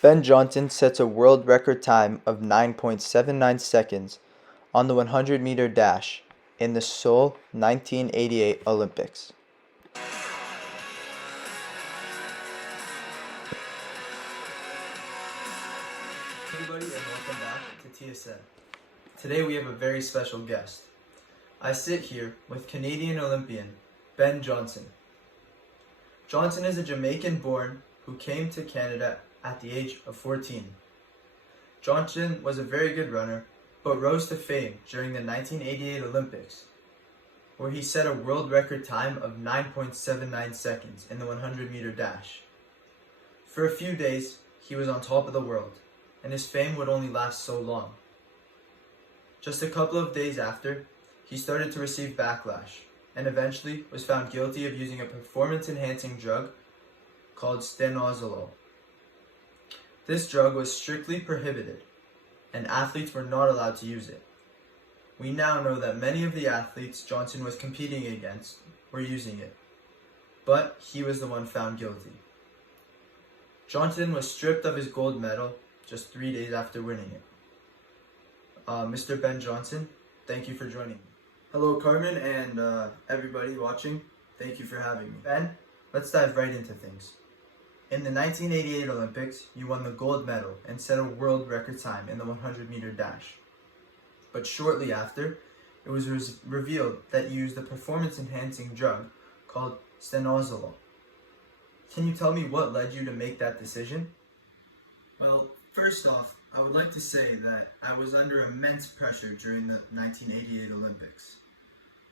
Ben Johnson sets a world record time of 9.79 seconds on the 100-meter dash in the Seoul 1988 Olympics. Hey everybody, and welcome back to TSN. Today we have a very special guest. I sit here with Canadian Olympian Ben Johnson. Johnson is a Jamaican-born who came to Canada at the age of 14. Johnson was a very good runner, but rose to fame during the 1988 Olympics, where he set a world record time of 9.79 seconds in the 100-meter dash. For a few days, he was on top of the world, and his fame would only last so long. Just a couple of days after, he started to receive backlash, and eventually was found guilty of using a performance-enhancing drug called stanozolol. This drug was strictly prohibited, and athletes were not allowed to use it. We now know that many of the athletes Johnson was competing against were using it, but he was the one found guilty. Johnson was stripped of his gold medal just 3 days after winning it. Mr. Ben Johnson, thank you for joining me. Hello, Carmen, and everybody watching. Thank you for having me. Ben, let's dive right into things. In the 1988 Olympics, you won the gold medal and set a world record time in the 100-meter dash. But shortly after, it was revealed that you used a performance-enhancing drug called stanozolol. Can you tell me what led you to make that decision? Well, first off, I would like to say that I was under immense pressure during the 1988 Olympics.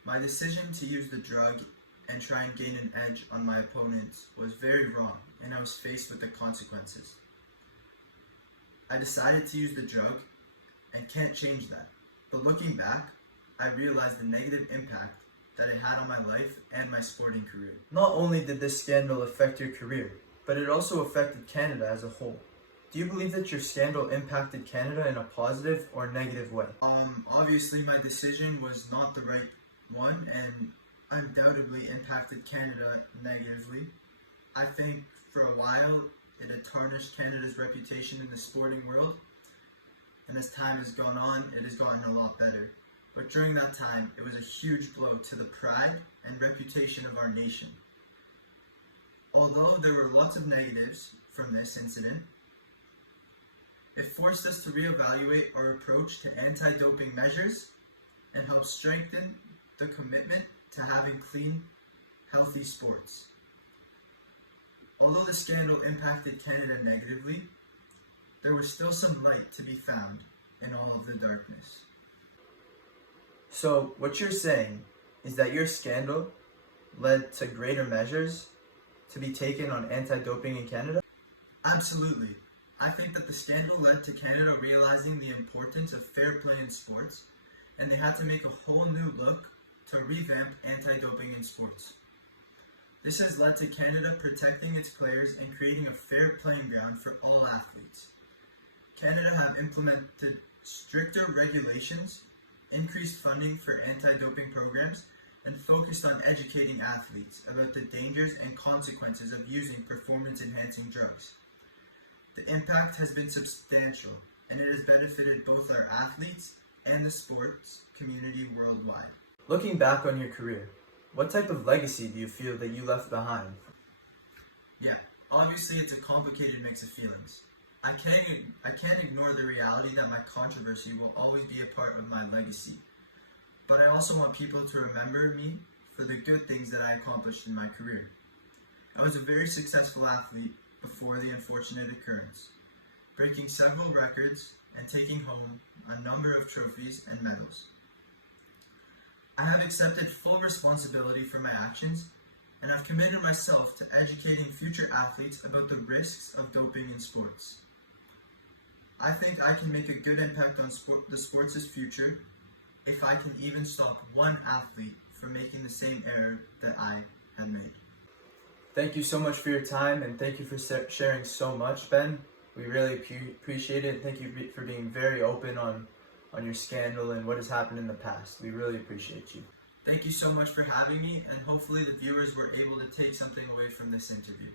My decision to use the drug and try and gain an edge on my opponents was very wrong, and I was faced with the consequences. I decided to use the drug and can't change that. But looking back, I realized the negative impact that it had on my life and my sporting career. Not only did this scandal affect your career, but it also affected Canada as a whole. Do you believe that your scandal impacted Canada in a positive or negative way? Obviously my decision was not the right one and undoubtedly impacted Canada negatively. I think for a while it had tarnished Canada's reputation in the sporting world, and as time has gone on, it has gotten a lot better. But during that time, it was a huge blow to the pride and reputation of our nation. Although there were lots of negatives from this incident, it forced us to reevaluate our approach to anti-doping measures and help strengthen the commitment to having clean, healthy sports. Although the scandal impacted Canada negatively, there was still some light to be found in all of the darkness. So, what you're saying is that your scandal led to greater measures to be taken on anti-doping in Canada? Absolutely. I think that the scandal led to Canada realizing the importance of fair play in sports, and they had to make a whole new look to revamp anti-doping in sports. This has led to Canada protecting its players and creating a fair playing ground for all athletes. Canada have implemented stricter regulations, increased funding for anti-doping programs, and focused on educating athletes about the dangers and consequences of using performance-enhancing drugs. The impact has been substantial, and it has benefited both our athletes and the sports community worldwide. Looking back on your career, what type of legacy do you feel that you left behind? Yeah, obviously it's a complicated mix of feelings. I can't ignore the reality that my controversy will always be a part of my legacy. But I also want people to remember me for the good things that I accomplished in my career. I was a very successful athlete before the unfortunate occurrence, breaking several records and taking home a number of trophies and medals. I have accepted full responsibility for my actions, and I've committed myself to educating future athletes about the risks of doping in sports. I think I can make a good impact on the sports' future if I can even stop one athlete from making the same error that I had made. Thank you so much for your time, and thank you for sharing so much, Ben. We really appreciate it. Thank you for being very open on your scandal and what has happened in the past. We really appreciate you. Thank you so much for having me, and hopefully the viewers were able to take something away from this interview.